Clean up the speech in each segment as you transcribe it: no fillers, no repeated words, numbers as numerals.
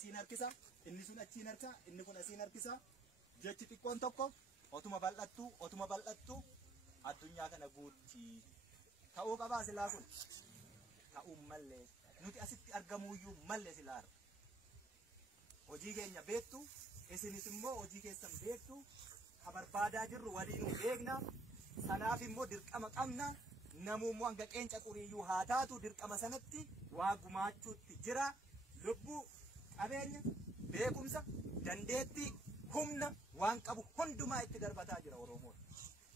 asiin harkisa, inni sun achiin harka, inni kun asiin harkisa. Jechi xiqqoon tokko otuma bal'attu addunyaa kana guutti ta'uu qabaa silaa kun. Ta'uu mallee nuti asitti argamuuyyuu mallee silaa. Hojii keenya beektu, isinis immoo hojii keessan beektu, ha barbaadaa jirru waliin beekna. Sanaaf immoo dirqama qabna. Namummoo hanga qeenca quriyyuu haa taatu dirqama sanatti waa gumaachuutti jira. Lubbuu, qabeenya, beekumsa, dandeettii, humna waan qabu hundumaa itti darbataa jira Oromoon.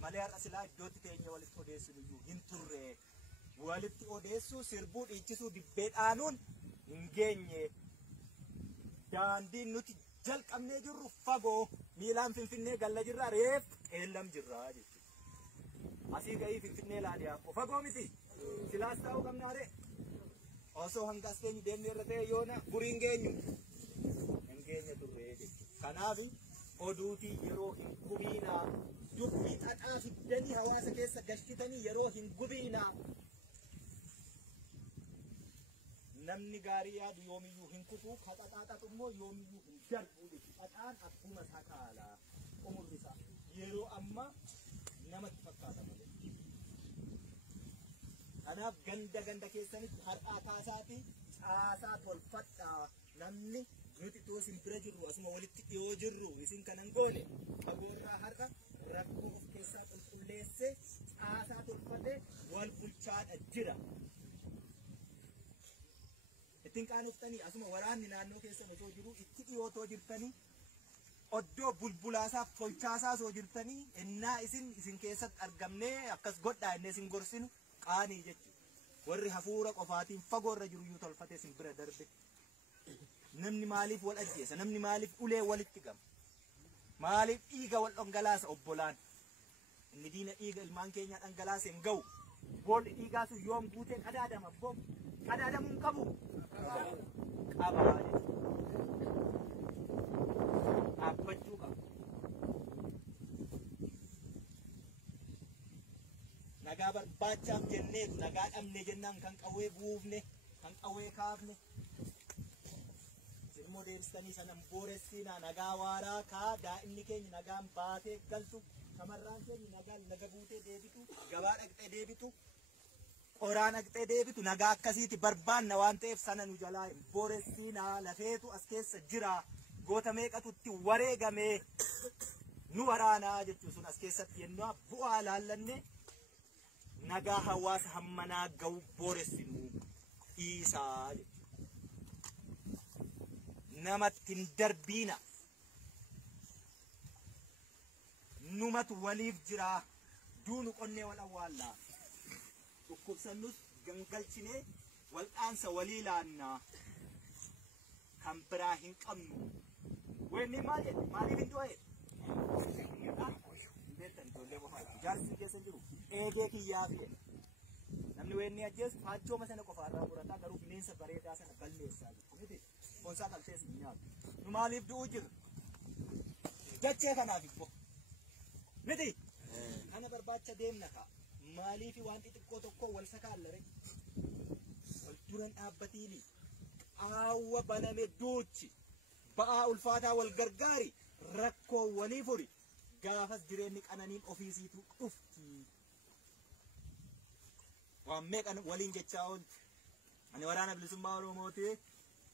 Malee har'a silaa iddootti teenya walitti odeessinuyyuu hin turre. Walitti odeessuu, sirbuu, dhiichisuu, dibbee dhaanuun hin geenye. Daandiin nuti jalqabnee jirru fagoo miilaan Finfinnee galla jirra reef qeellam jirra jechuudha. Asii gahii Finfinnee laadiyaa fagoo miti. Silaas taa'uu qabnaare. Osoo hanga as keenyu deemnee irra ta'e yoona guriin geenyu hin geenye turre jechuudha. Kanaaf oduutii yeroo hin gubiinaa, dubbii xaxaa fiddanii hawaasa keessa gashitanii yeroo hin gubiinaa. Namni gaarii yaadu yoomiyyuu hin kutuu, kaxaxaaxatu immoo yoomiyyuu hin darbu jechuudha. Xaxaan akkuma sakaalaa umurri isaa yeroo amma namatti fakkaata malee. Kanaaf ganda keessanitti har'aa kaasaati caasaa tolfadhaa. Namni nuti too isin bira jirru asuma walitti dhiyoo jirru isin kanan goone fagoorraa har'a rakkoo of keessaa qulqulleessee caasaa tolfatee wal bulchaadha jira. Ittiin qaanoftanii asuma waraanni naannoo keessan osoo jiru itti dhiyootoo jirtanii oddoo bulbulaasaaf tolchaasaa osoo jirtanii innaa isin keessatti argamnee akkas godhaa innee isin gorsinu qaanii jechuudha. Warri hafuura qofaatiin fagoorra jiru iyyuu tolfatee isin bira darbe. Namni maaliif wal ajjeesa? Namni maaliif ulee walitti gama? Maaliif dhiiga wal dhangalaasa obbolaan? Inni diina dhiiga ilmaan keenyaa dhangalaasa hin ga'u. Boolli dhiigaa sun yoom guutee qadaadama abboom? Qadaadamuu hin qabu. Qabaa jechuudha. Dhaabbachuu qaba. Nagaa barbaachaaf jenneetu nagaa dhabne jennaan kan qawwee buufne, kan qawwee kaafne. Immoo deebistanii sanan booressinaa nagaa waaraa kaa daa'imni keenya nagaan baatee galtu, shamarraan keenya nagaan naga buutee deebitu, gabaa dhaqxee deebitu, qoraan dhaqxee deebitu nagaa akkasiiti barbaanna waan ta'eef sana nu jalaa hin booressinaa. Lafeetu as keessa jira. Goota meeqatu itti wareegamee nu waraanaa jechuun sun as keessatti yennaa bu'aa laallanne nagaa hawaasa hammanaa ga'u booressinu dhiisaa jechuudha. Namatti hin darbiina. Numatu waliif jira. Duunu qonnee wal awwaallaa. Dhukkubsannus gangalchinee wal'aansa walii laannaa. Kan biraa hin qabnu. Wenni maal jedhe? Maaliif hin du'e? Beektan ijoollee qofaati. Jaarsi keessa jiru eegee kiyyaa fi namni wenni ajjeesu faachooma sana qofaarraa murataa garuu bineensa bareedaa sana balleessaa jiru miti. Konsaa qaltees hin nyaatu. Nu maaliif du'uu jirra? Dachee kanaaf immoo miti. Kana barbaacha deemna kaa. Maaliif waan xixiqqoo tokko wal sakaallare? Wal duran dhaabbatiini. Qaawwa baname duuchi. Ba'aa ulfaataa wal gargaari. Rakkoo walii furi. Gaafas jireenyi qananiin ofiisiitu dhufti. Waan meeqan waliin jechaa oolti. Ani waraana bilisummaa Oromooti.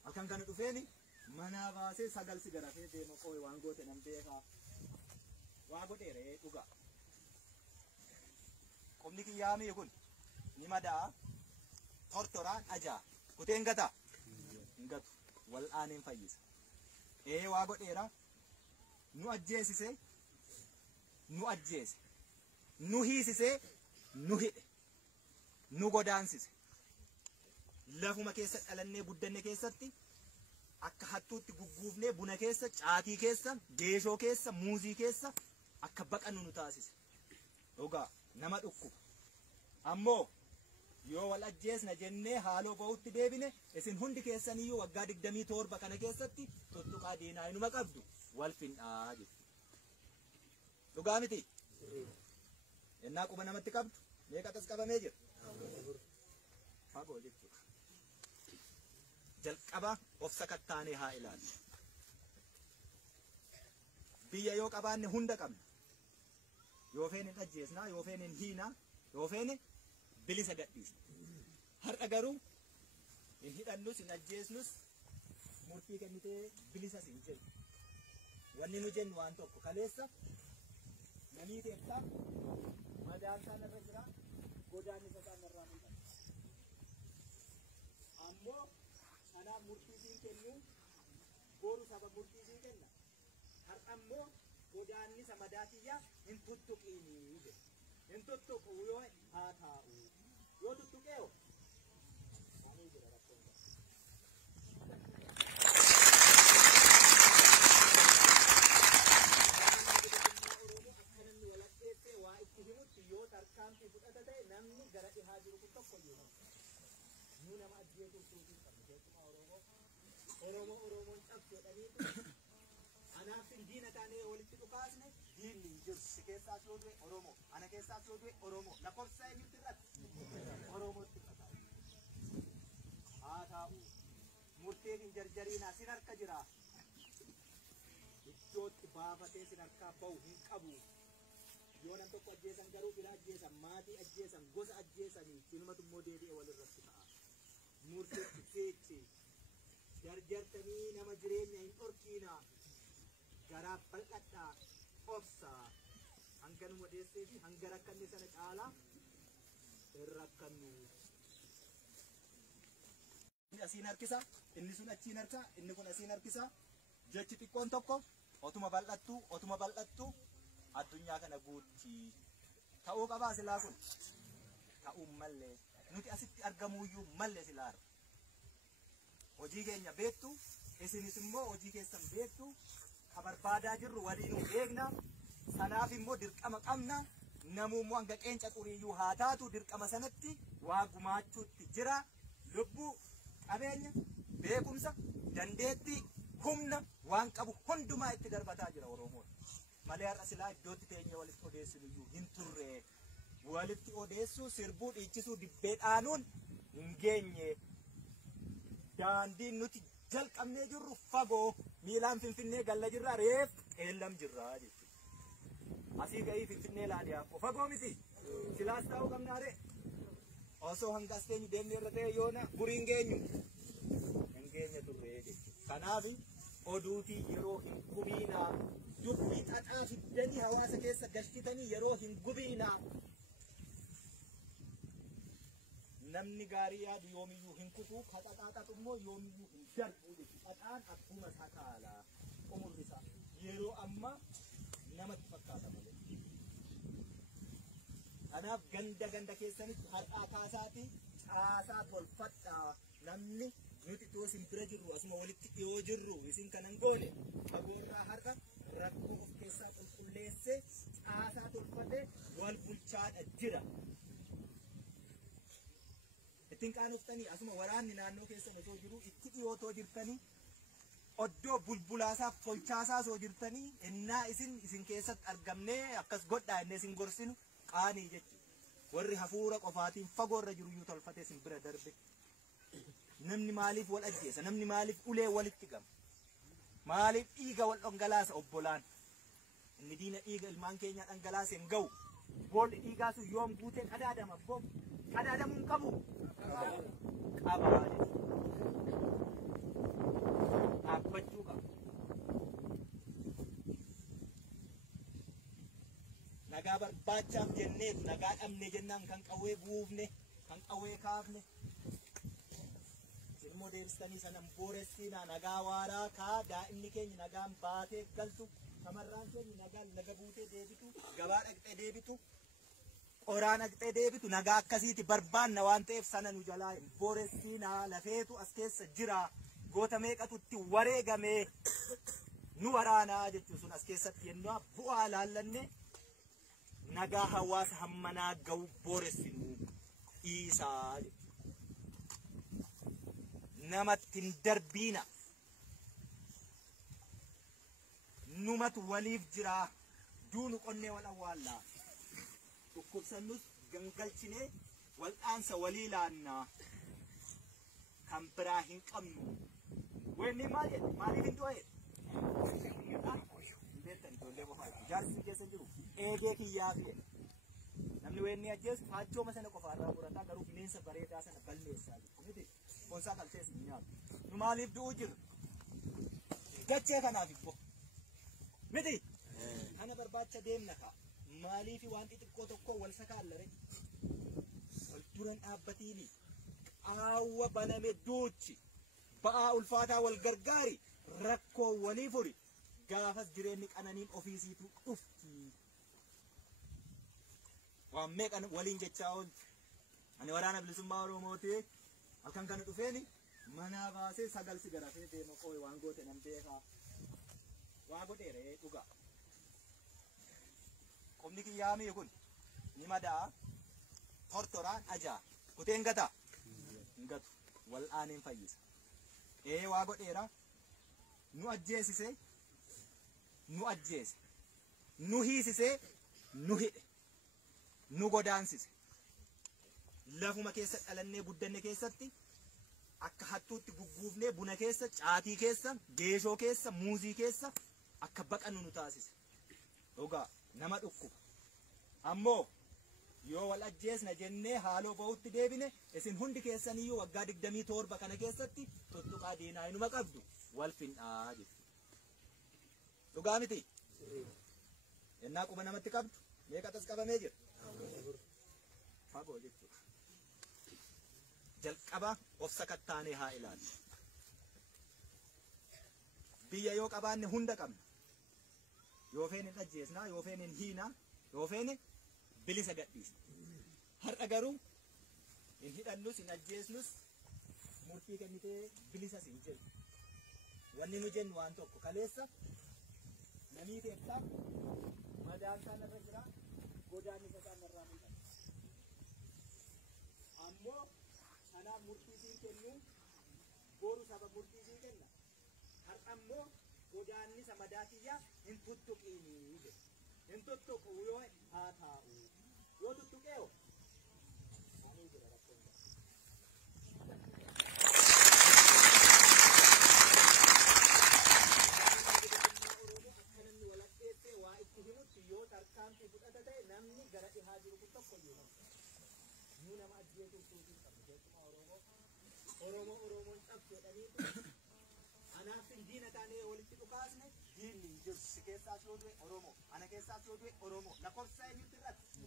Akkan kana dhufeeni manaa baasee sagal sigaratee deema qooyi waan goote nam beekaa. Waa godheeree dhugaa. Qomni kiyyaamii kun ni madaa tortoraan ajaa. Kuteen gataa? Hin gatu. Wal aaneen fayyisa. Waa godheera. Nu ajjeesise. Nu ajjeese. Nu hiisise. Nu hidhe. Nu godaansise. Lafuma keessa dhalannee guddanne keessatti akka hattuutti gugguufnee buna keessa, caatii keessa, geeshoo keessa, muuzii keessa akka baqannu nu taasise. Dhugaa nama dhukkuba. Ammoo yoo wal ajjeesna jennee haaloo ba'utti deebine isin hundi keessaniyyuu waggaa 27 kana keessatti tuttuqaa diinaa inuma qabdu wal findhaa jechuudha. Dhugaa miti? Yennaa quba namatti qabdu meeqa tas qabamee jira? Fagoo jechuudha. jalqaba of sakattaanee haa ilaallu. Biyya yoo qabaanne hunda qabna. Yoo feene ajjeesnaa, yoo feene hiinaa, yoo feene bilisa gadhiisna. Har'a garuu hin hidhannus hin ajjeesnus murtii kennitee bilisas hin jennu. Wanni nu jennu waan tokko kaleessa namii teessaa madaan isaan irra jira, godaan isa isaan irraa mul'ata. Ammoo kanaaf murtii kennu boru saba murtii kenna. Har'a ammoo godaan isa madaatiyyaa hin tuttuqiinii jedhe. Hin tuttuqu yoo haa taa'u. Yoo tuttuqeeyo maanii jira rakkoon qaba. Yoo tarkaanfii fudhata ta'e namni gara dhihaa jiru kun tokko iyyuu nu nama ajjeesuuf suutiin qabnu keessumaa Oromoon cabsu jedhanii anaaf diina taanee walitti dhukaasne diinni hin jiru. Si keessaas yoo du'e Oromoo, ana keessaas yoo du'e Oromoo. Lakkoofsa eenyutti irratti Oromootti irratti haa taa'u. Murteen hin jarjariinaa sin harka jira. Iddootti baafatee sin harkaa bahu hin qabu. Yoo nam tokko ajjeesan garuu fira ajjeesan, maatii ajjeesan, gosa ajjeesanii sinumatu immoo deebi'ee walirratti ta'a. Murteetti seechi jarjartanii nama jireenya hin dhorkiina. Garaaf bal'adhaa obsaa hanga nu wadeessee fi hanga rakkanne sana caalaa hin rakkannu. Inni asiin harkisa, inni sun achiin harka, inni kun asiin harkisa. Jechi xiqqoon tokko otuma bal'attu addunyaa kana guutti ta'uu qabaa silaa kun ta'uu mallee nuti asitti argamuuyyuu mallee silaa hojii keenya beektu isinis immoo hojii keessan beektu ka barbaadaa jirru waliin beekna sanaaf immoo dirqama qabna namummoo hanga qeenca xuriiyyuu haa taatu dirqama sanatti waa gumaachuutti jira lubbuu qabeenya beekumsa dandeettii humna waan qabu hundumaa itti darbataa jira Oromoon. Malee har'a silaa iddootti teenyee walitti odeessinu iyyuu hin turre. Walitti odeessuu, sirbuu, dhiichisuu, dibbee dhaanuun hin geenye. Daandiin nuti jalqabnee jirru fagoo miilaan Finfinnee galla jirra reef qeellam jirra jechuudha. Asii gahii Finfinnee laadiyaa fagoo miti. Silaas taa'uu qabnaare. Osoo hanga as teenyu deemnee irra ta'e yoona guriin geenyu hin geenye turre jechuudha. Kanaaf oduutii yeroo hin gubiinaa. Dubbii xaxaa fiddanii hawaasa keessa galchitanii yeroo hin gubiinaa. Namni gaarii yaadu yoomiyyuu hin kutuu, ka xaxaa xaxu immoo yoomiyyuu hin darbu jechuudha. Xaxaan akkuma sakaala umurri isaa yeroo ammaa namatti fakkaata malee. Kanaaf ganda keessanitti har'aa kaasaati caasaa tolfadhaa namni nuti too isin bira jirru asuma walitti dhiyoo jirru isin kanan goone fagoorraa har'a rakkoo of keessaa qulqulleessee caasaa tolfatee wal bulchaadha jira. Ittiin qaanoftanii asuma waraanni naannoo keessan osoo jiru itti dhiyootoo jirtanii oddoo bulbulaasaaf tolchaasaa osoo jirtanii innaa isin keessatti argamnee akkas godhaa innee isin gorsinu qaanii jechuudha. Warri hafuura qofaatiin fagoorra jiru iyyuu tolfatee isin bira darbe. Namni maaliif wal ajjeesa? Namni maaliif ulee walitti qaba? Maaliif dhiiga wal dhangalaasa obbolaan? Inni diina dhiiga ilmaan keenya dhangalaase hin ga'u. Boolli dhiigaa sun yoom guutee qadaadama boobu? Qadaadamuu hin qabu? Qabaa jechuudha. Dhaabbachuu qaba. Nagaa barbaachaaf jenneef nagaa dhabne jennaan kan qawwee buufne, kan qawwee kaafne. Ilmoo deebistanii sanan booressiinaa nagaa waaraa kaa daa'imni keenya nagaan baatee galtu shamarraan keenya nagaan naga buutee deebitu gabaa dhaqxee deebitu qoraan dhaqxee deebitu nagaa akkasiiti barbaanna waan ta'eef sana nu jalaa hin booressiinaa lafeetu as keessa jira goota meeqatu itti wareegamee nu waraanaa jechuun sun as keessatti yennaa bu'aa laallanne nagaa hawaasa hammanaa ga'u booressinu dhiisaa jechuudha. Namatti hin darbiina. Numatu waliif jira. Duunu qonnee wal awwaallaa. Dhukkubsannus gangalchinee wal'aansa walii laannaa. kan biraa hin qabnu. Wanni maaliif hin du'e? Beektan ijoollee qofaa jaarsi keessa jiru eegee kiyyaa fi namni wanni ajjeesu faachooma sana qofaarraa murataa garuu bineensa bareedaa sana balleessaa jiru miti boonsaa kaltees hin nyaatu. Nu maaliif du'uu jirra? Dachee kanaaf immoo miti kana barbaacha deemna kaa maaliif waan xixiqqoo tokko wal sakaallare wal duran dhaabbatiini qaawwa baname duuchi ba'aa ulfaataa wal gargaari rakkoo walii furi gaafas jireenyi qananiin ofiisiitu dhufti. Waan meeqan waliin jechaa oolti. Ani waraana bilisummaa Oromooti halkan kana dhufeeni manaa baasee sagal si garafee deema qooyi waan goote nan beekaa. Waa godheere dhugaa. Qomni kiyyaamii kun ni madaa tortoraan ajaa kuteen gataa hin gatu wal aaneen fayyisa. Waa godheera nu ajjeesise nu ajjeese nu hiisise nu hidhe nu godaansise lafuma keessa dhalannee guddanne keessatti akka hattuutti gugguufnee buna keessa caatii keessa geeshoo keessa muuzii keessa akka baqannu nu taasise. Dhugaa nama dhukkuba ammoo yoo wal ajjeesna jennee haaloo ba'utti deebine isin hundi keessaniyyuu waggaa 27 kana keessatti tuttuqaa diinaa inuma qabdu wal fin'aa jechuudha. Dhugaa miti ennaa quba namatti qabdu meeqatas qabamee jira? Fagoo jechuudha. Jalqaba of sakattaanee haa ilaallu. Biyya yoo qabaanne hunda qabna. Yoo feene ajjeesnaa, yoo feene hiinaa, yoo feene bilisa gadhiisna. Har'a garuu hin hidhannus hin ajjeesnus murtii kennitee bilisas hin jennu. Wanni nu jennu waan tokko kaleessa namii teessaa madaan isaan irra jira godaan isa isaan irraa mul'ata. Ammoo kanaaf murtii siin kennu boru saba murtii siin kenna. Har'a ammoo godaan isa madaa kiyyaa hin tuttuqiinii jedhe. Hin tuttuqu yoo haa taa'u. Yoo tuttuqeeyo ani jira rakkoon. Yoo tarkaanfii fudhata ta'e namni gara dhihaa jiru kun tokko iyyuu nu nama ajjeesuuf suutiin qabdu keessumaa Oromoon cabsu jedhaniitu anaaf diina taanee walitti dhukaasne diinni hin jiru. Si keessaas yoo du'e Oromoo, ana keessaas yoo du'e Oromoo, lakkoofsa eenyutti irratti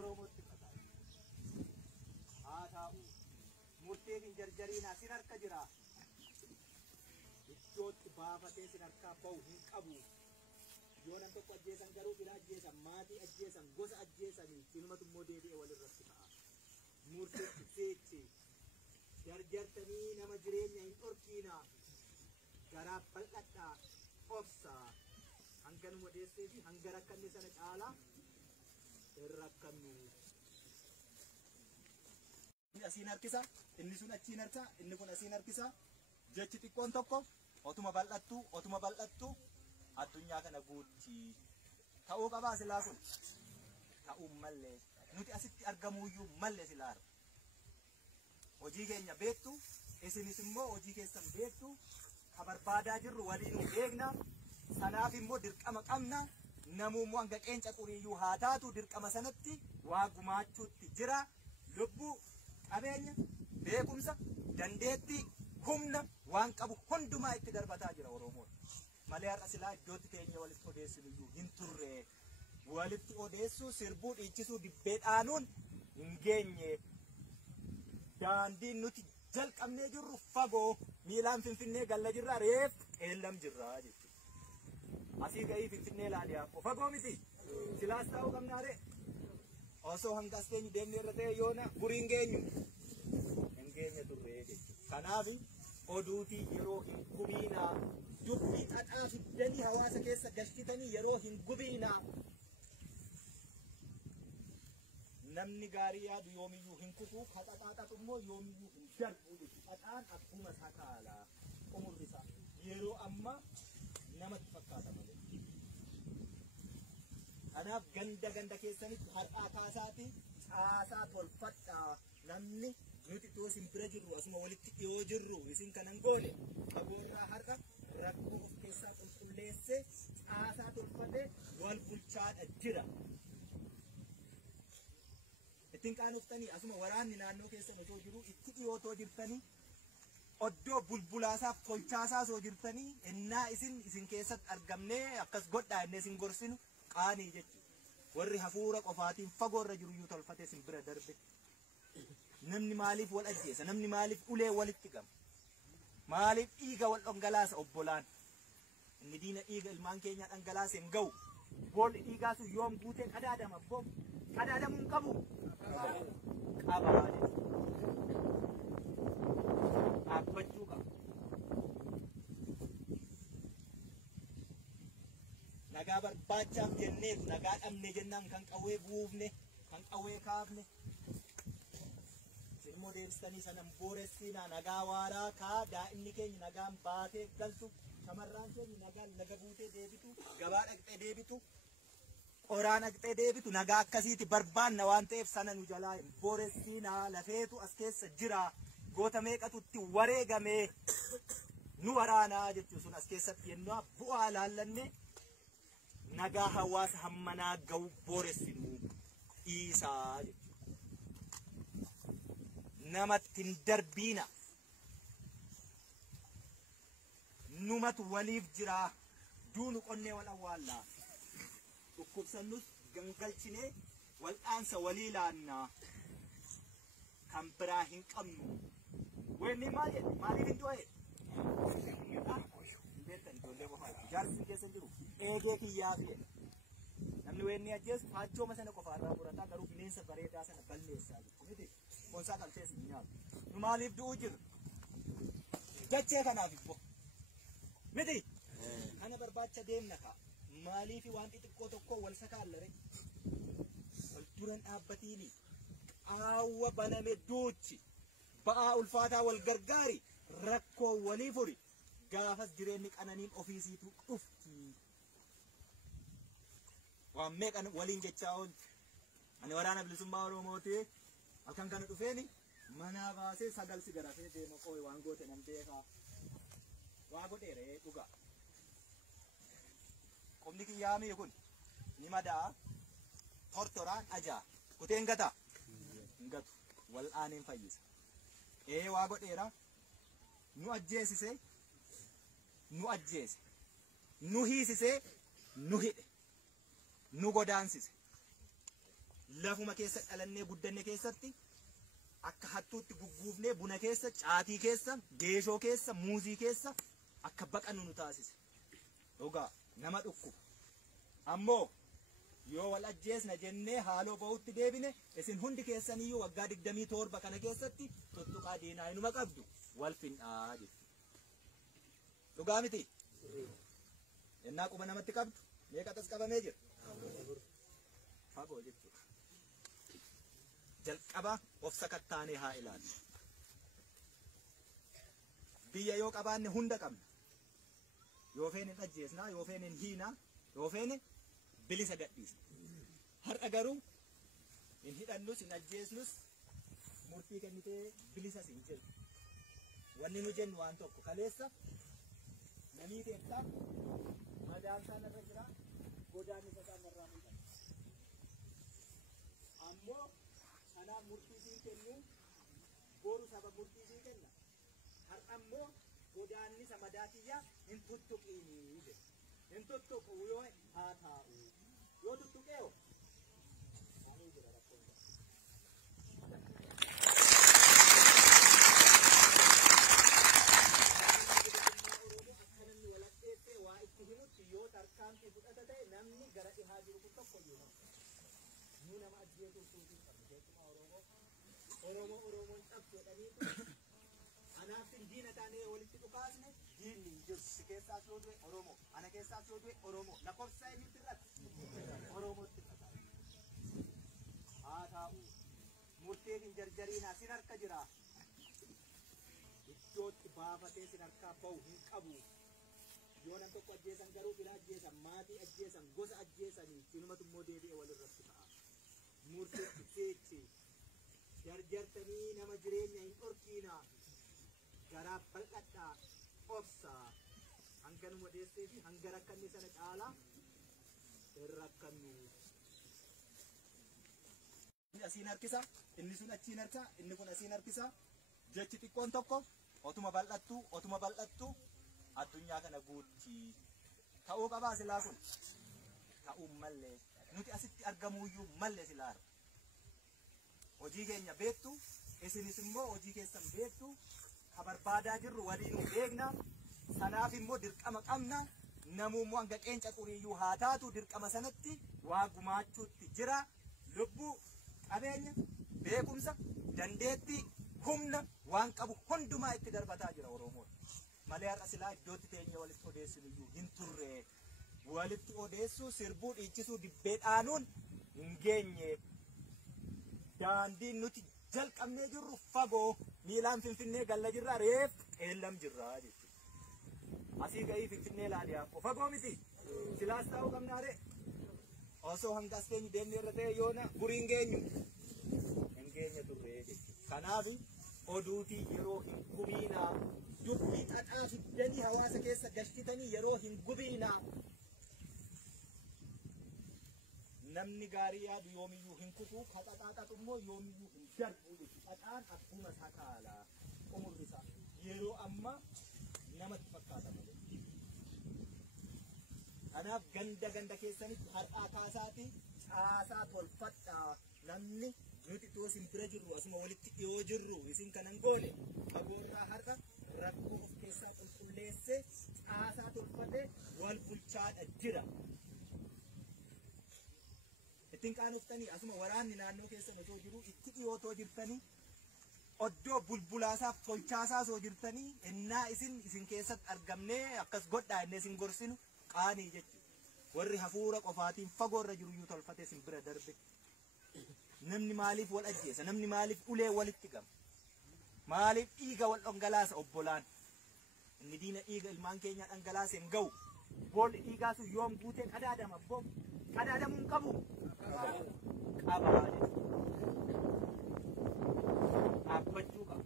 Oromootti irratti haa taa'u. Murteen hin jarjariinaa sin harka jira. Iddootti baafatee sin harkaa bahu hin qabu. Yoo nam tokko ajjeesan garuu fila ajjeesan maatii ajjeesan gosa ajjeesanii ilmatu immoo deebi'ee walirratti ta'a. Murteetti seetti jarjartanii nama jireenya hin dhorkiina garaa bal'adhaa obsaa hanga nu wadeessee fi hanga rakkanne sana caalaa hin rakkannu. Inni asiin harkisa inni sun achiin harka inni kun asiin harkisa jechi xiqqoon tokko otuma bal'attu addunyaa kana guutti ta'uu qabaa silaa kun ta'uu mallee nuti asitti argamuuyyuu mallee silaa hojii keenya beektu isinis immoo hojii keessan beektu ka barbaadaa jirru waliin beekna sanaaf immoo dirqama qabna namummoo hanga qeenca quriiyyuu haa taatu dirqama sanatti waa gumaachuutti jira lubbuu qabeenya beekumsa dandeettii humna waan qabu hundumaa itti darbataa jira Oromoon. Malee har'a silaa iddootti teenya walitti odeessinu iyyuu hin turre. Walitti odeessuu sirbuu dhiichisuu dibbee dhaanuun hin geenye. Daandiin nuti jalqabnee jirru fagoo miilaan Finfinnee galla jirra reef qeellam jirra jechuudha. Asii gahii Finfinnee ilaaliyaa fagoo miti. Silaas ta'uu qabnaare. Osoo hanga as teenyu deemnee irra ta'e yoona guriin geenyu hin geenye turre jechuudha. Kanaaf oduutii yeroo hin gubiinaa dubbii xaxaa fiddanii hawaasa keessa galchitanii yeroo hin gubiinaa. Namni gaarii yaadu yoomiyyuu hin kufu ka xaxaa xaxu immoo yoomiyyuu hin darbu jechuudha. Xaxaan akkuma sakaalaa umurri isaa yeroo amma namatti fakkaata malee. Kanaaf ganda keessanitti har'aa kaasaati caasaa tolfadhaa namni nuti too simbira jirru asuma walitti dhiyoo jirru isin kanan goone qaboorraa har'a rakkoo of keessaa qulqulleessee caasaa tolfatee wal bulchaadha jira. Ittiin qaanoftanii asuma waraanni naannoo keessan osoo jiru itti dhiyootoo jirtanii oddoo bulbulaasaaf tolchaasaa osoo jirtanii innaa isin keessatti argamnee akkas godhaa innee isin gorsinu qaanii jechuudha. Warri hafuura qofaatiin fagoorra jiru iyyuu tolfatee isin bira darbe. Namni maaliif wal ajjeesa? Namni maaliif ulee walitti qaba? Maaliif dhiiga wal dhangalaasa obbolaan? Inni diina dhiiga ilmaan keenya dhangalaase hin ga'u. Boolli dhiigaa sun yoom guutee qadaadama abboom? Qadaadamuu hin qabu? Qabaa dhaabbachuu qaba. Nagaa barbaachaaf jenneef nagaa dhabne jennaan kan qawwee buufne kan qawwee kaafne immoo deebistanii sanan booressinaa nagaa waaraa kaa daa'imni keenya nagaan baatee galtu shamarraan keenya nagaan laga buutee deebitu gabaa dhaqxee deebitu qoraan dhaqxee deebitu nagaa akkasiiti barbaanna waan ta'eef sana nu jalaa hin booressinaa lafeetu as keessa jira goota meeqatutti wareegamee nu waraanaa jechuun sun as keessatti yennaa bu'aa laallanne nagaa hawaasa hammanaa ga'u booressinu dhiisaa jechuudha. Namatti hin darbiina. Numatu waliif jira. Duunu qonnee wal awwaallaa. Dhukkubsannus gangalchinee wal'aansa walii laannaa. Kan biraa hin qabnu. Weenni maal jedhe? Maaliif hin du'e? Jaarsi keessa jiru eegee kiyyaaf jedha. Namni weenni ajjeesu faachooma sana qofaarraa fudhataa garuu bineensa bareedaa sana balleessaa jiru. Miti konsaa qaltees hin nyaatu. Nu maaliif du'uu jirra? Dachee kanaaf immoo. Miti kana barbaacha deemna kaa. Maaliif waan xixiqqoo tokko wal sakaallare? Wal duran dhaabbatiini. Qaawwa baname duuchi. Ba'aa ulfaataa wal gargaari. Rakkoo walii furi. Gaafas jireenyi qananiin ofiisiitu dhufti. Waan meeqan waliin jechaa oolti. Ani waraana bilisummaa Oromooti. Halkan kana dhufeeni manaa baasee sagalsi garafee deema qooyi waan goote nan beekaa. Waa godheeree dhugaa. Qomni kiyyaamii kun ni madaa. Tortoraan ajaa. Kuteen gataa. Hin gatu. Wal aaneen fayyisa. Waa godheera. Nu ajjeesise. Nu ajjeese. Nu hiisise. Nu hidhe. Nu godaansise. Lafuma keessa dhalannee guddanne keessatti akka hattuutti gugguufnee buna keessa, caatii keessa, geeshoo keessa, muuzii keessa akka baqannu nu taasise. Dhugaa nama dhukkuba. Ammoo yoo wal ajjeesna jennee haaloo ba'utti deebine isin hundi keessaniyyuu waggaa 27 kana keessatti tuttuqaa diinaa inuma qabdu wal findhaa jechuudha. Dhugaa miti? Ennaa quba namatti qabdu meeqatas qabamee jira? Fagoo jechuudha. Jalqaba of sakattaanee haa ilaallu. Biyya yoo qabaanne hunda qabna. Yoo feene ajjeesnaa, yoo feene hiinaa, yoo feene bilisa gadhiisna. Har'a garuu hin hidhannus, hin ajjeesnus murtii kennitee bilisas hin jiru. Wanni nu jennu waan tokko kaleessa namii teessaa madaan isaan irra jira, godaan isa isaan irraa mul'ata. Ammoo kanaan murtii sii kennu boru saba murtii sii kenna. Har'a ammoo godaanni isa madaatiyyaa hin tuttuqiinii jedhe. Hin tuttuqu yoo haa taa'u. Yoo tuttuqeeyo maanii jira rakkoon. Yoo tarkaanfii fudhata ta'e namni gara dhihaa jiru kun tokko iyyuu nu nama ajjeesuuf suutii qabna jechuudha Oromoon cabsu jedhanii anaafin diina taanee walitti dhukaasne diinni hin jiru si keessaas yoo du'e Oromoo ana keessaas yoo du'e Oromoo lakkoofsa eenyutti irratti Oromootti irratti haa taa'u murteen hin jarjariinaa sin harka jira iddootti baafatee sin harkaa bahu hin qabu. Yoo nam tokko ajjeesan garuu fila ajjeesan, maatii ajjeesan, gosa ajjeesanii sinumatu immoo deebi'ee walirratti ta'a. Murteetti seechi jarjartanii nama jireenya hin dhorkiina garaa bal'adhaa obsaa hanga nu odeessee fi hanga rakkanne sana caalaa hin rakkannu. Inni asiin harkisa, inni sun achiin harka, inni kun asiin harkisa. Jechi xiqqoon tokko otuma bal'attu addunyaa kana guutti ta'uu qabaa silaa kun ta'uu mallee nuti asitti argamuuyyuu mallee silaa hojii keenya beektu isinis immoo hojii keessan beektu ka barbaadaa jirru waliin beekna sanaaf immoo dirqama qabna namummoo hanga qeenca xuriiyyuu haa taatu dirqama sanatti waa gumaachuutti jira lubbuu qabeenya beekumsa dandeettii humna waan qabu hundumaa itti darbataa jira Oromoon malee har'a silaa iddootti teenya walitti odeessinuyyuu hin turre walitti odeessuu sirbuu dhiichisuu dibbee dhaanuun hin geenye daandiin nuti jalqabnee jirru fagoo miilaan Finfinnee galla jirra reef qeellam jirra jechuudha asii gahii Finfinnee laaliyaafoo fagoo miti silaas ta'uu qabnaare osoo hanga as keenya deemnee irra ta'e yoona guriin geenyu hin geenye turre jechuudha kanaafi oduutii yeroo hin gubiinaa dubbii xaxaa fiddanii hawaasa keessa gashtitanii yeroo hin gubiinaa namni gaarii yaadu yoomiyyuu hin kutuu ka xaxaatu immoo yoomiyyuu hin darbu jechuudha xaxaan akkuma sakaalaa umurri isaa yeroo amma namatti fakkaata malee kanaaf ganda keessanitti har'aa kaasaati caasaa tolfadhaa namni nuti too isin bira jirru asuma walitti dhiyoo jirru isin kanan goone qaboorraa har'a rakkoo of keessaa qulqulleessee caasaa tolfatee wal bulchaadha jira. Ittiin qaanoftanii asuma waraanni naannoo keessan osoo jiru itti dhiyootoo jirtanii oddoo bulbulaasaaf tolchaasaa osoo jirtanii innaa isin keessatti argamnee akkas godhaa innee isin gorsinu qaanii jechuudha warri hafuura qofaatiin fagoorra jiruyyuu tolfatee isin bira darbe. Namni maaliif wal ajjeesa namni maaliif ulee walitti qaba maaliif dhiiga wal dhangalaasa obbolaan inni diina dhiiga ilmaan keenya dhangalaase hin ga'u boolli dhiigaa sun yoom guutee qadaadama abboo qadaadamuu hin qabu qabaa dhaabbachuu qaba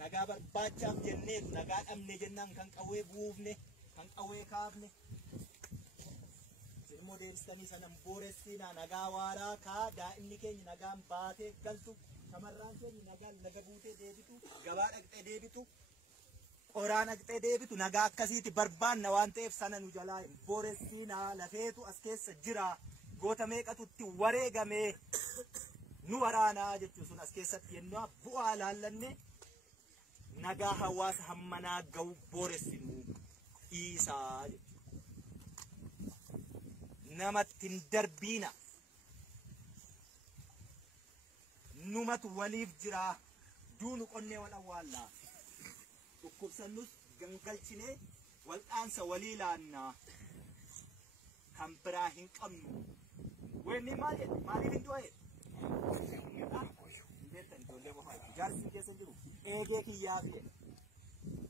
nagaa barbaachaaf jenneetu nagaa dhabne jennaan kan qawwee buufne kan qawwee kaafne ilmoo deebistanii sanan booressinaa nagaa waaraa kaa daa'imni keenya nagaan baatee galtu shamarraan keenya nagaan laga buutee deebitu gabaa dhaqxee deebitu qoraan dhaqxee deebitu nagaa akkasiiti barbaanna waan ta'eef sana nu jalaa hin booressinaa lafeetu as keessa jira goota meeqatutti wareegamee nu waraanaa jechuun sun as keessatti yennaa bu'aa laallanne nagaa hawaasa hammanaa ga'u booressinu dhiisaa jechuudha. Namatti hin darbiina numatu waliif jira duunu qonnee wal awwaallaa dhukkubsannus gangalchinee wal'aansa walii laannaa kan biraa hin qabnu wenni maaliif hin du'e jaarsi keessa jiru eegee kiyyaa fi'e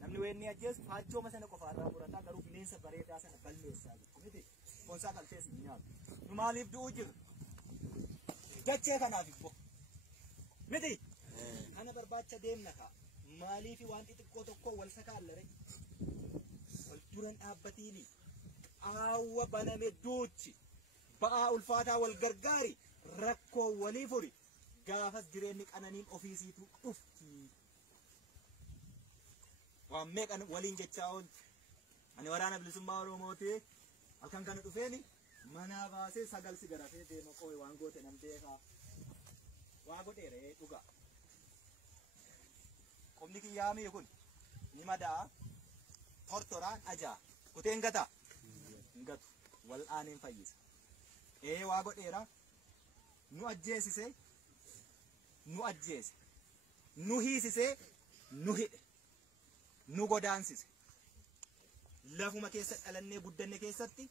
namni wenni ajjeesu faachoo sana qofaarraa murataa garuu bineensa bareedaa sana balleessaa jiru miti konsaa qaltees hin nyaatu nu maaliif du'uu jiru dachee kanaaf immoo miti kana barbaacha deemna kaa maaliif waan xixiqqoo tokko wal sakaallare wal duran dhaabbatiini qaawwa baname duuchi ba'aa ulfaataa wal gargaari rakkoo walii furi gaafas jireenyi qananiin ofiisiitu dhufti waan meeqan waliin jechaa oolti ani waraana bilisummaa Oromooti halkan kana dhufeeni manaa baasee sagal si garafee deema qooyi waan goote nan beekaa waa godheere dhugaa qomni kiyyaamii kun ni madaa tortoraan ajaa kuteen gata hin gatu wal aaneen fayyisa waa godheera nu ajjeesise nu hiisise nu hidhe nu godaansise lafuma keessa dhalannee guddanne keessatti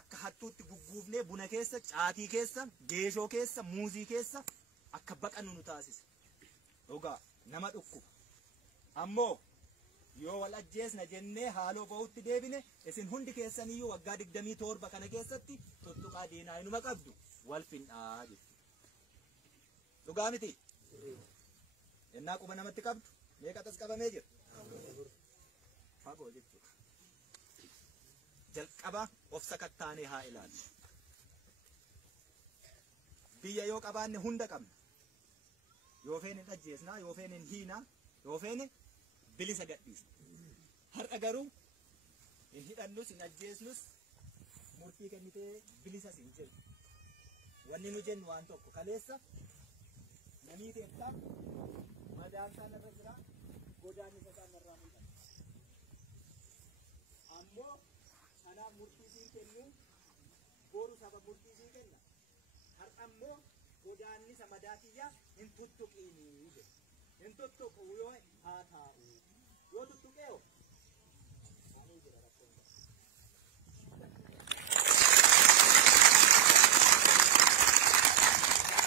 akka hattuutti gugguufnee buna keessa caatii keessa geeshoo keessa muuzii keessa akka baqannu nu taasise dhugaa nama dhukkuba ammoo yoo wal ajjeesna jennee haaloo bahutti deebine isin hundi keessaniyyuu waggaa 27 kana keessatti tuttuqaa diinaa inuma qabdu wal findhaa jechuudha. Dhugaa miti? Ennaa quba namatti qabdu meeqatas qabamee jira? Fagoo jechuudha. Jalqaba of sakattaanee haa ilaallu. Biyya yoo qabaanne hunda qabna. Yoo feene hin ajjeesnaa, yoo feene hin hiinaa, yoo feene bilisa gadhiisna. Har'a garuu hin hidhannus hin ajjeesnus murtii kennitee bilisas hin jennu. Wanni nu jennu waan tokko kaleessa namii teettaa madaan isaa narra jira, godaan isaa narraa mul'ata. Ammoo kanaaf murtii sii kennu boru saba murtii sii kenna. Har'a ammoo godaanni isa madaa kiyyaa hin tuttuqiinii jedhe. Hin tuttuqu yoo haa taa'u. Yoo tuttuqee'o ani jira rakkoon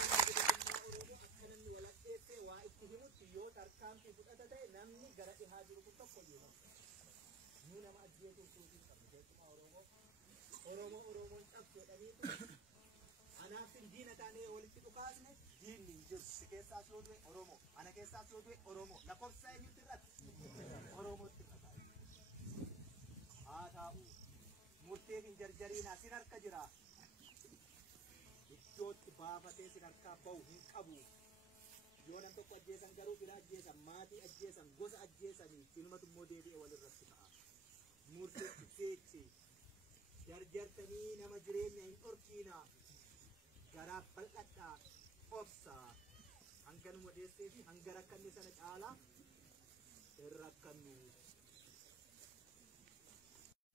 akka namni walaqxeessee waa itti himutti yoo tarkaanfii fudhata ta'e namni gara dhihaa jiru kun tokko iyyuu nu nama ajjeesuuf suutii qabnu jechuudha Oromoon cabsu jedhanii anaaf diina taanee walitti dhukaasne diinni hin jiru. Si keessaa soo du'e Oromoo, ana keessaa soo du'e Oromoo. Lakkoofsa eenyutti irratti? Oromootti irratti. Haa taa'u. Murteen hin jarjariinaa sin harka jira. Iddootti baafatee sin harkaa bahu hin qabu. Yoo nam tokko ajjeesan garuu fira ajjeesan, maatii ajjeesan, gosa ajjeesanii sinumatu immoo deebi'ee walirratti ta'a. Murteetti seechi. Jarjartanii nama jireenya hin dhorkiinaa. Garaa bal'adhaa obsaa hanga nu modheessee fi hanga rakkanne sana caalaa hin rakkannu.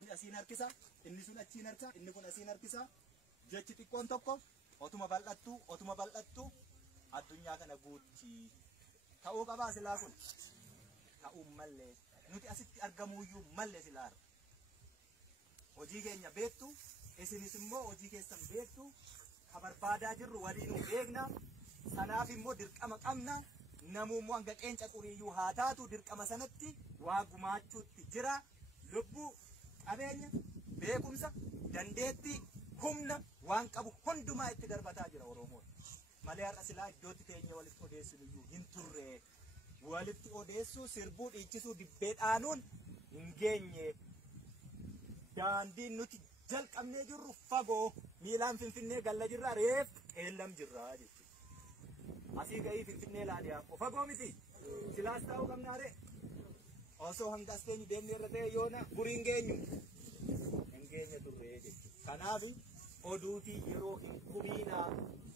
Inni asiin harkisa, inni sun achiin harkisa, inni kun asiin harkisa. Jechi xiqqoon tokko otuma bal'attu addunyaa kana guutti ta'uu qabaa silaa kun ta'uu mallee nuti asitti argamuuyyuu mallee silaa har'a. Hojii keenya beektu isinis immoo hojii keessan beektu. Barbaadaa jirru waliin beekna. Sanaaf immoo dirqama qabna. Namummoo hanga qeenca quriyyuu haa taatu dirqama sanatti waa gumaachuutti jira. Lubbuu, qabeenya, beekumsa, dandeettii, humna waan qabu hundumaa itti darbataa jira Oromoon. Malee har'a silaa iddootti teenya walitti odeessinuyyuu hin turre. Walitti odeessuu, sirbuu, dhiichisuu, dibbee dhaanuun hin geenye. Daandiin nuti jalqabnee jirru fagoo miilaan Finfinnee galla jirra reef qeellam jirra jechuudha. Asii gahii Finfinnee laaliyaa fagoo miti. Silaas taa'uu qabnaare. Osoo hanga as keenyu deemnee irra ta'e yoona guriin geenyu hin geenye turre jechuudha. Kanaaf oduutii yeroo hin gubiinaa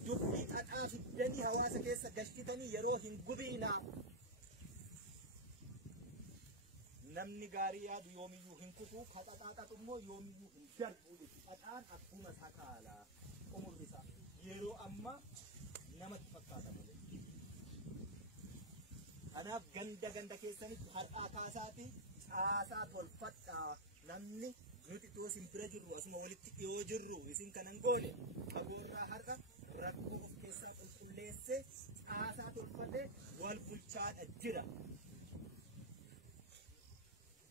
dubbii xaxaa fiddanii hawaasa keessa gashitanii yeroo hin gubiinaa. Namni gaarii yaadu yoomiyyuu hin kutu, kaxaxaaxatu immoo yoomiyyuu hin darbu jechuudha. Xaxaan akkuma sakaalaa umurri isaa yeroo amma namatti fakkaata malee. Kanaaf ganda keessanitti har'aa kaasaati caasaa tolfadhaa. Namni nuti too isin bira jirru asuma walitti dhiyoo jirru isin kanan goone fagoorraa har'a rakkoo of keessaa qulqulleessee caasaa tolfatee wal bulchaadha jira.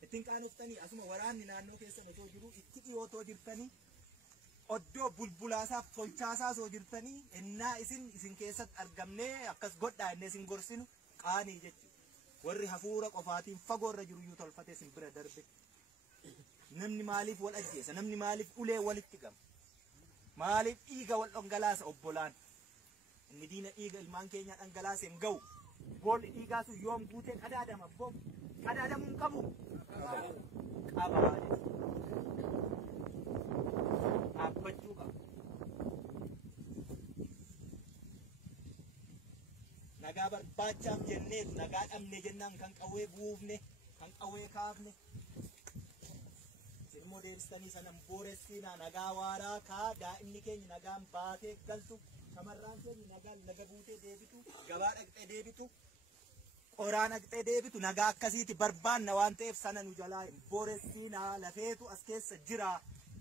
Ittiin qaanoftanii asuma waraanni naannoo keessan osoo jiru itti dhiyootoo jirtanii oddoo bulbulaasaaf tolchaasaa osoo jirtanii ennaa isin keessatti argamnee akkas godhaa innee isin gorsinu qaanii jechuudha. Warri hafuura qofaatiin fagoorra jiru iyyuu tolfatee isin bira darbe. Namni maaliif wal ajjeesa? Namni maaliif ulee walitti qaba? Maaliif dhiiga wal dhangalaasa obbolaan? Inni diina dhiiga ilmaan keenya dhangalaase hin ga'u. Boolli dhiigaa sun yoom guutee qadaadama abboo? Qadaadamuu hin qabu. Qabaa dhaabbachuu qaba. Nagaa barbaachaaf jenneetu nagaa dhabne jennaan kan qawwee buufne kan qawwee kaafne. Immoo deebistanii sanan booressinaa nagaa waaraa kaa daa'imni keenya nagaan baatee galtu shamarraan keenya nagaan laga buutee deebitu gabaa dhaqxee deebitu qoraan dhaqxee deebitu nagaa akkasiiti barbaanna waan ta'eef sana nu jalaa hin booressinaa lafeetu as keessa jira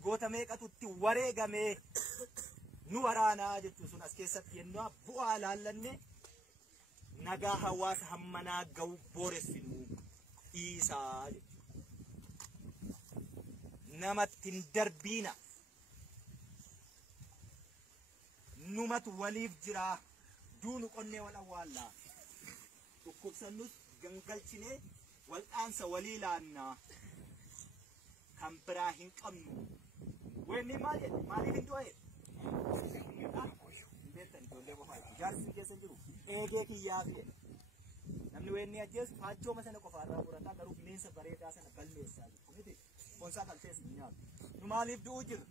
goota meeqatu itti wareegamee nu waraanaa jechuun sun as keessatti yennoo bu'aa laallanne nagaa hawaasa hammanaa ga'u booressinu isaa namatti hin darbiina. Numatu waliif jira duunu qonnee wal awwaallaa. Dhukkubsannus gangalchinee wal'aansa walii laannaa. Kan biraa hin qabnu. Weenni maal jedhe? Maaliif hin du'e? Beektan ijoollee qofaa jaarsi keessa jiru eegee kiyyaa fi'e. Namni weenni ajjeesu faachoo sana qofaarraa murataa garuu bineensa bareedaa sana balleessaa jiru. Miti bonsaa kan teessu hin nyaatu. Nu maaliif du'uu jirra?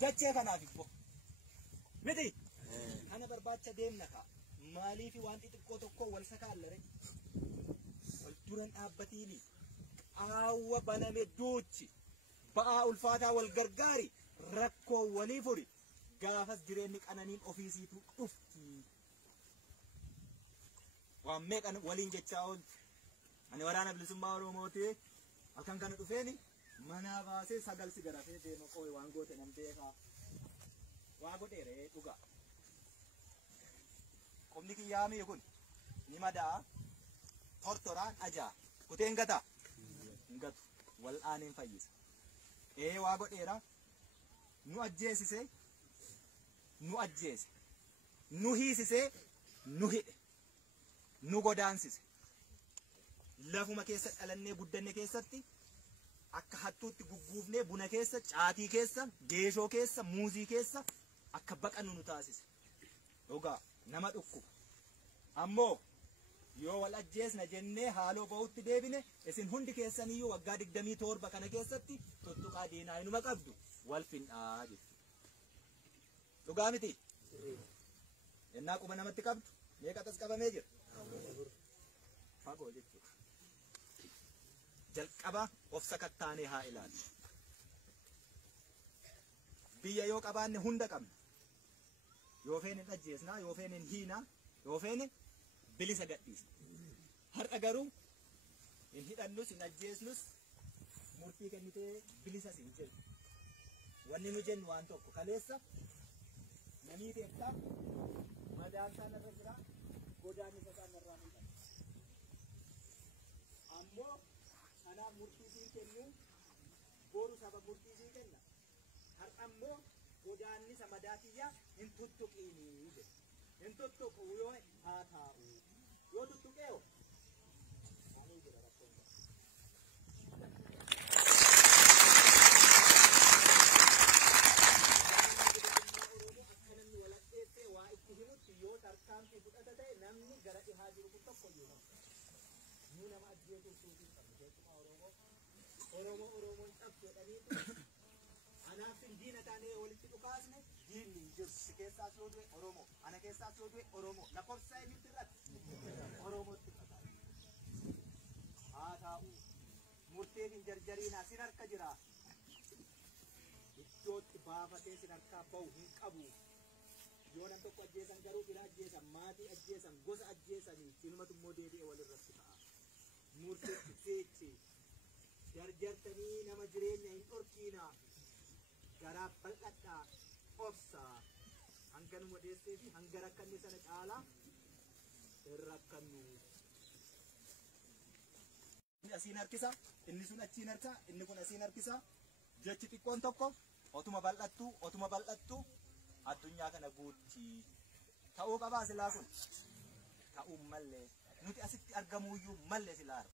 Dachee kanaaf immoo. Miti kana barbaacha deemna kaa. Maaliif waan xixiqqoo tokko wal sakaallare? Wal duran dhaabbatiini. Qaawwa baname duuchi. Ba'aa ulfaataa wal gargaari. Rakkoo walii furi. Gaafas jireenyi qananiin ofiisiitu dhufti. Waan meeqan waliin jechaa oolti. Ani waraana bilisummaa Oromooti. Akkan kana dhufeeni manaa baasee sagalsi garafee deema qooyi waan goote nan beekaa. Waa godheeree dhugaa. Qomni kiyyaamii kun ni madaa. Tortoraan ajaa. Kutee hin gataa? Hin gatu. Wal'aaniin fayyisa. Waa godheera. Nu ajjeesise. Nu ajjeese. Nu hiisise. Nu hidhe. Nu godaansise. Lafuma keessa dhalannee guddanne keessatti akka hattuutti gugguufnee buna keessa, caatii keessa, geeshoo keessa, muuzii keessa akka baqannu nu taasise. Dhugaa nama dhukkuba. Ammoo yoo wal ajjeesna jennee haaloo ba'utti deebine isin hundi keessaniyyuu waggaa 27 kana keessatti tuttuqaa diinaa inuma qabdu wal findhaa jechuudha. Dhugaa miti? Ennaa quba namatti qabdu meeqatas qabamee jira? Fagoo jechuudha. Jalqaba of sakattaanee haa ilaalu. Biyya yoo qabaanne hunda qabna. Yoo feene hin ajjeesnaa, yoo feene hin hiinaa, yoo feene bilisa gadhiisna. Har'a garuu hin hidhannus hin ajjeesnus murtii kennitee bilisas hin jennu. Wanni nu jennu waan tokko kaleessa namii teettaa madaan isaa narra jira godaan isaa narraa miidhama. Ammoo kanaaf murtii sii kennu boru saba murtii sii kenna. Har'a ammoo godaanni isa madaatiyyaa hin tuttuqiinii jedhe. Hin tuttuqu yoo haa taa'u. Yoo tuttuqeeyo maalii jira rakkoon akkananni walaqxeessee waa itti himutti yoo tarkaanfii fudhata ta'e namni gara dhihaa jiru kun tokko iyyuu nama. Nu nama ajjeetuuf suutiin qabnu jechuudha Oromoon cabsu jedhanii anaaf diina taanee walitti dhukaasne diinni hin jiru. Si keessaas yoo du'e Oromoo, ana keessaas yoo du'e Oromoo. Lakkoofsa eenyutti irratti? Oromootti irratti. Haa taa'u. Murteen hin jarjariinaa sin harka jira. Iddootti baafatee sin harkaa bahu hin qabu. Yoo nam tokko ajjeesan garuu fira ajjeesan, maatii ajjeesan, gosa ajjeesanii sinumatu immoo deebi'ee walirratti ta'a. Murteetti seechi. Jarjartanii nama jireenya hin dhorkiinaa. Garaa bal'adhaa obsaa hanga nu modeessee fi hanga rakkanne sana caalaa hin rakkannu. Inni asiin harkisa, inni sun achiin harka, inni kun asiin harkisa. Jechi xiqqoon tokko otuma bal'attu addunyaa kana guutti ta'uu qabaa silaa kun ta'uu mallee nuti asitti argamuuyyuu mallee silaa.